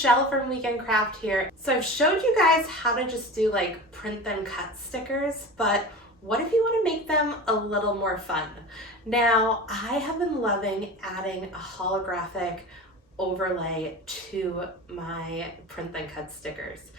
Michelle from Weekend Craft here. So I've showed you guys how to just do like print then cut stickers, but what if you want to make them a little more fun? Now, I have been loving adding a holographic overlay to my print then cut stickers.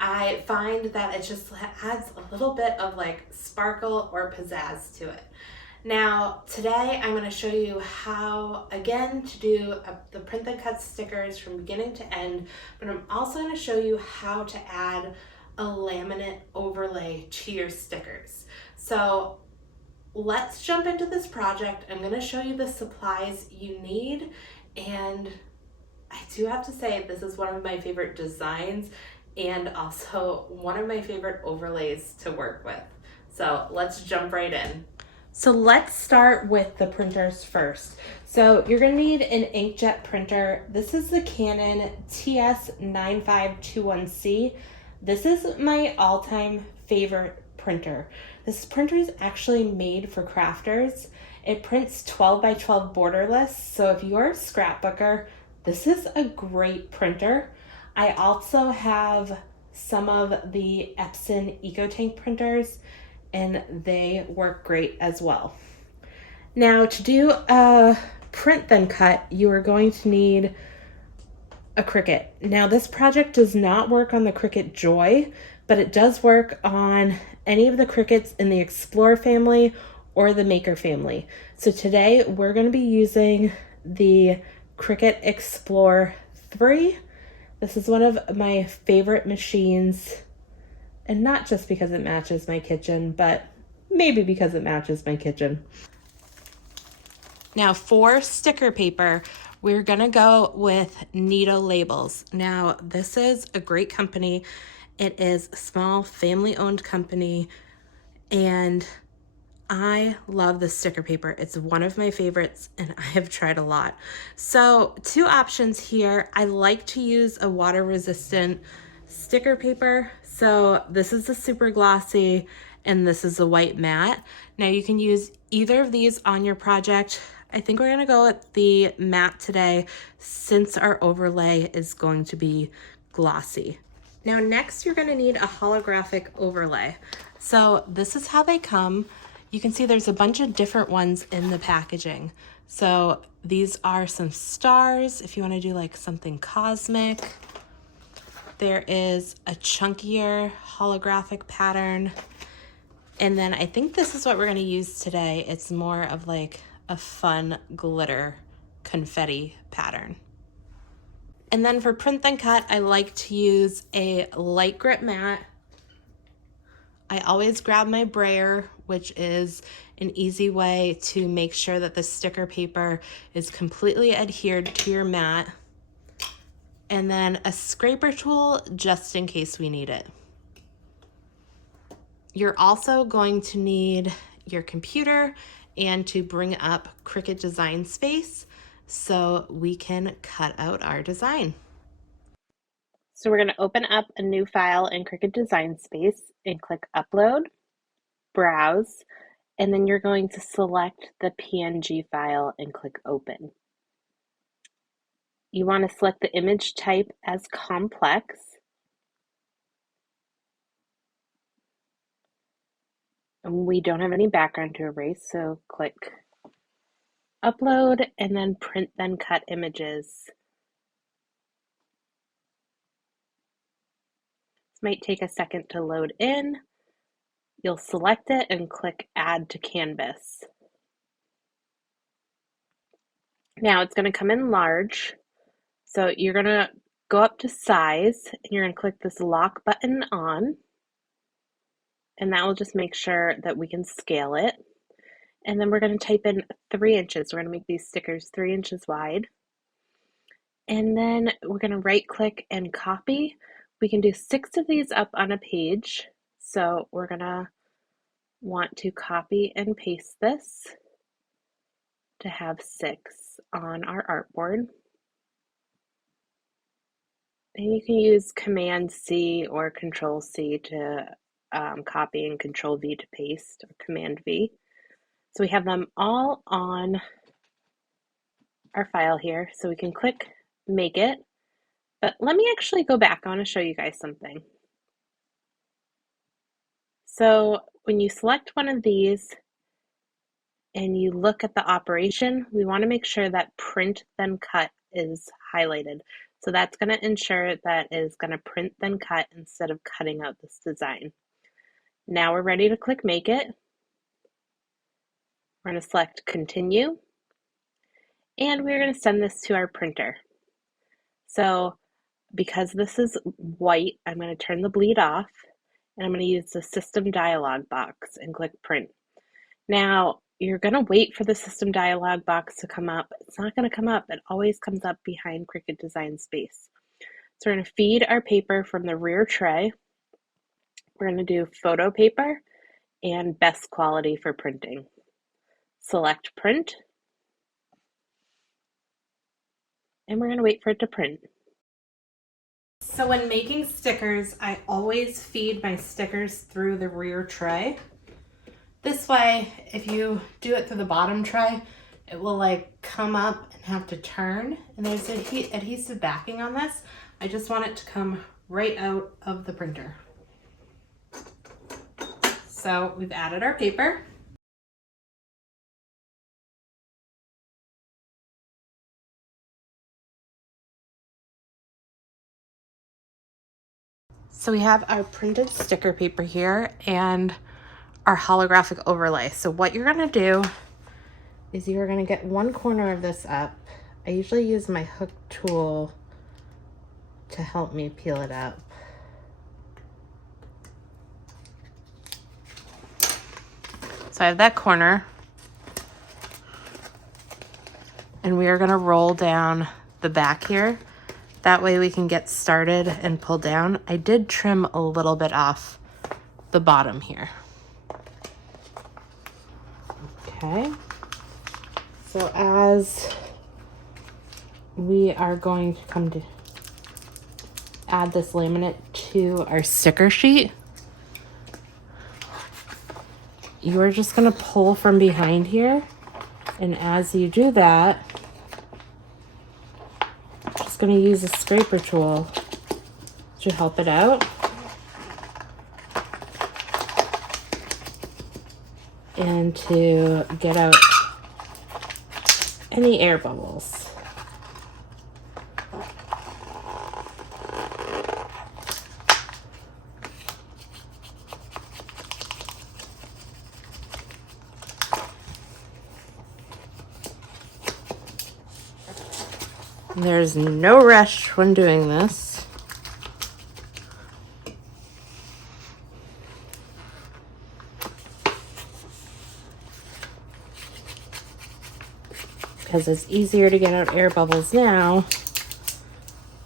I find that it just adds a little bit of like sparkle or pizzazz to it. Now, today I'm going to show you how, again, to do the print then cut stickers from beginning to end, but I'm also going to show you how to add a laminate overlay to your stickers. So let's jump into this project. I'm going to show you the supplies you need, and I do have to say this is one of my favorite designs and also one of my favorite overlays to work with. So let's jump right in. So let's start with the printers first. So you're going to need an inkjet printer. This is the Canon TS9521C. This is my all-time favorite printer. This printer is actually made for crafters. It prints 12 by 12 borderless. So if you're a scrapbooker, this is a great printer. I also have some of the Epson EcoTank printers, and they work great as well. Now, to do a print then cut, you are going to need a Cricut. Now, this project does not work on the Cricut Joy, but it does work on any of the Cricuts in the Explorer family or the Maker family. So today we're going to be using the Cricut Explorer 3. This is one of my favorite machines, and not just because it matches my kitchen, but maybe because it matches my kitchen. Now for sticker paper, we're gonna go with Nito Labels. Now this is a great company. It is a small family-owned company, and I love the sticker paper. It's one of my favorites, and I have tried a lot. So two options here. I like to use a water-resistant sticker paper. So this is the super glossy, and this is the white matte. Now you can use either of these on your project. I think we're gonna go with the matte today since our overlay is going to be glossy. Now next you're gonna need a holographic overlay. So this is how they come. You can see there's a bunch of different ones in the packaging. So these are some stars if you want to do like something cosmic. There is a chunkier holographic pattern. And then I think this is what we're going to use today. It's more of like a fun glitter confetti pattern. And then for print then cut, I like to use a light grip mat. I always grab my brayer, which is an easy way to make sure that the sticker paper is completely adhered to your mat. And then a scraper tool just in case we need it. You're also going to need your computer and to bring up Cricut Design Space so we can cut out our design. So we're going to open up a new file in Cricut Design Space and click Upload, Browse, and then you're going to select the PNG file and click Open. You want to select the image type as complex. And we don't have any background to erase, so click Upload and then Print Then Cut Images. This might take a second to load in. You'll select it and click Add to Canvas. Now it's going to come in large. So you're going to go up to size and you're going to click this lock button on. And that will just make sure that we can scale it. And then we're going to type in 3 inches. We're going to make these stickers 3 inches wide. And then we're going to right click and copy. We can do 6 of these up on a page. So we're going to want to copy and paste this to have 6 on our artboard. And you can use Command C or Control C to copy and Control V to paste, or Command V. So we have them all on our file here. So we can click Make It, But let me actually go back. I want to show you guys something. So when you select one of these and you look at the operation, we want to make sure that print then cut is highlighted. So that's going to ensure that is going to print then cut instead of cutting out this design. Now we're ready to click make it. We're going to select continue, and we're going to send this to our printer. So because this is white, I'm going to turn the bleed off, and I'm going to use the system dialog box and click print. Now you're going to wait for the system dialog box to come up. It's not going to come up. It always comes up behind Cricut Design Space. So we're going to feed our paper from the rear tray. We're going to do photo paper and best quality for printing. Select print, and we're going to wait for it to print. So when making stickers, I always feed my stickers through the rear tray. This way, if you do it through the bottom tray, it will like come up and have to turn. And there's adhesive backing on this. I just want it to come right out of the printer. So we've added our paper. So we have our printed sticker paper here and our holographic overlay. So what you're gonna do is you're gonna get one corner of this up. I usually use my hook tool to help me peel it up. So I have that corner, and we are gonna roll down the back here. That way we can get started and pull down. I did trim a little bit off the bottom here. Okay. So as we are going to come to add this laminate to our sticker sheet, you're just going to pull from behind here. And as you do that, just going to use a scraper tool to help it out. And to get out any air bubbles. There's no rush when doing this. Because it's easier to get out air bubbles now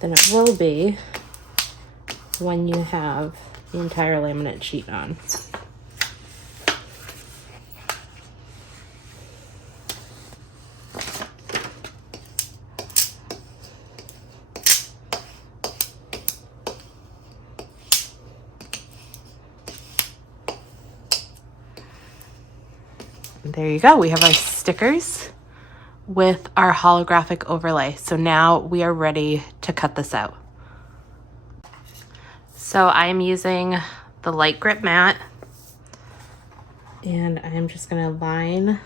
than it will be when you have the entire laminate sheet on. There you go. We have our stickers with our holographic overlay. So now we are ready to cut this out. So I'm using the light grip mat, and I'm just gonna line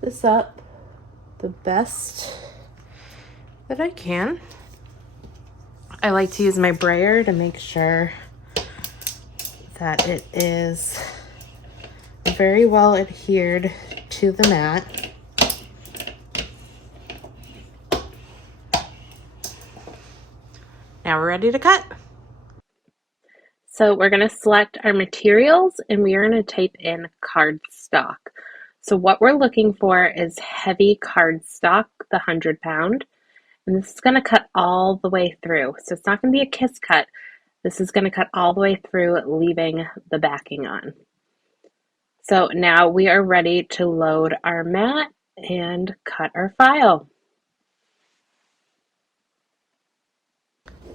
this up the best that I can. I like to use my brayer to make sure that it is very well adhered to the mat. Now we're ready to cut. So we're going to select our materials, and we are going to type in cardstock. So what we're looking for is heavy cardstock, the 100-pound, and this is going to cut all the way through. So it's not going to be a kiss cut. This is going to cut all the way through, leaving the backing on. So now we are ready to load our mat and cut our file.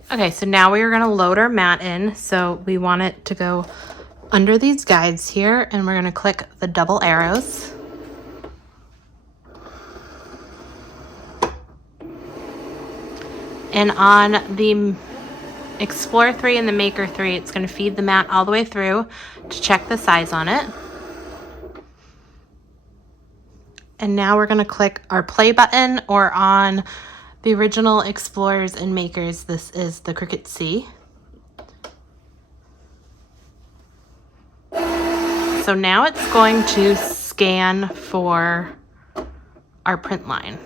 Okay, so now we are going to load our mat in. So we want it to go under these guides here, and we're going to click the double arrows. And on the Explorer 3 and the Maker 3, it's going to feed the mat all the way through to check the size on it. And now we're going to click our play button, or on the original Explorers and Makers, this is the Cricut C. So now it's going to scan for our print line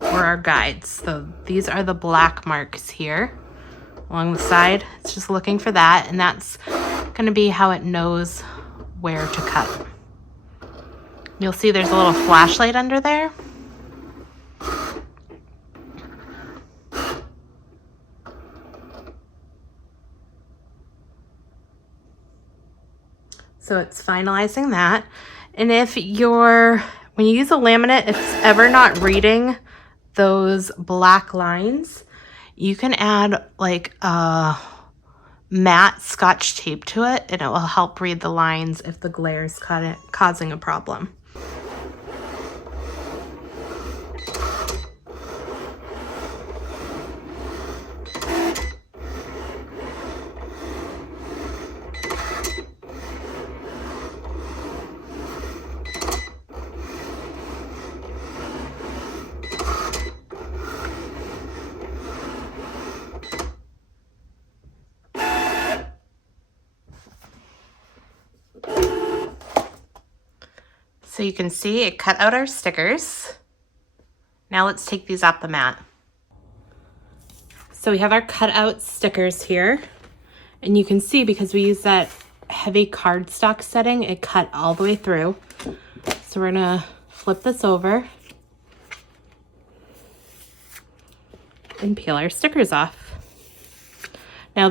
or our guides. So these are the black marks here along the side. It's just looking for that, and that's going to be how it knows where to cut. You'll see there's a little flashlight under there. So it's finalizing that. And if when you use a laminate, if it's ever not reading those black lines, you can add like a matte Scotch tape to it, and it will help read the lines if the glare is causing a problem. So you can see it cut out our stickers. Now let's take these off the mat. So we have our cut out stickers here, and you can see because we use that heavy cardstock setting, it cut all the way through. So we're gonna flip this over and peel our stickers off. Now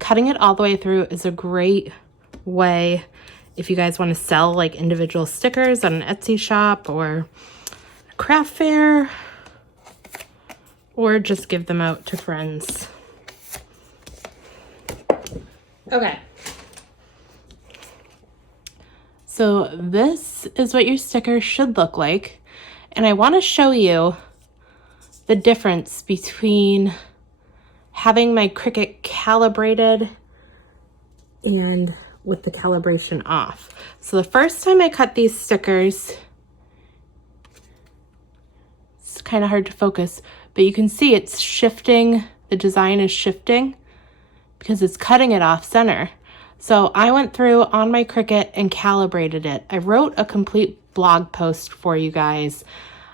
cutting it all the way through is a great way if you guys want to sell like individual stickers on an Etsy shop or a craft fair, or just give them out to friends. Okay. So this is what your sticker should look like. And I want to show you the difference between having my Cricut calibrated and with the calibration off. So the first time I cut these stickers, it's kind of hard to focus, but you can see it's shifting, the design is shifting because it's cutting it off center. So I went through on my Cricut and calibrated it. I wrote a complete blog post for you guys.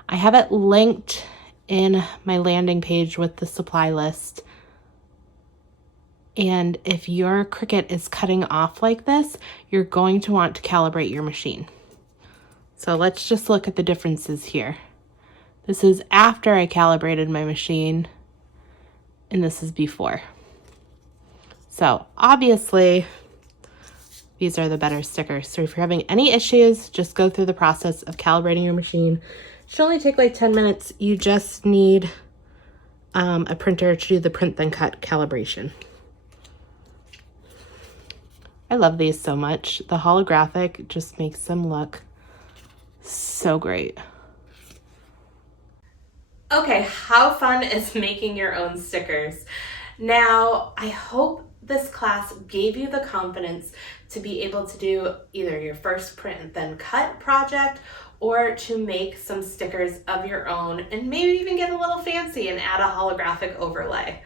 I have it linked in my landing page with the supply list. And if your Cricut is cutting off like this, you're going to want to calibrate your machine. So let's just look at the differences here. This is after I calibrated my machine, and this is before. So obviously, these are the better stickers. So if you're having any issues, just go through the process of calibrating your machine. It should only take like 10 minutes. You just need a printer to do the print then cut calibration. I love these so much. The holographic just makes them look so great. Okay, how fun is making your own stickers? Now, I hope this class gave you the confidence to be able to do either your first print then cut project, or to make some stickers of your own and maybe even get a little fancy and add a holographic overlay.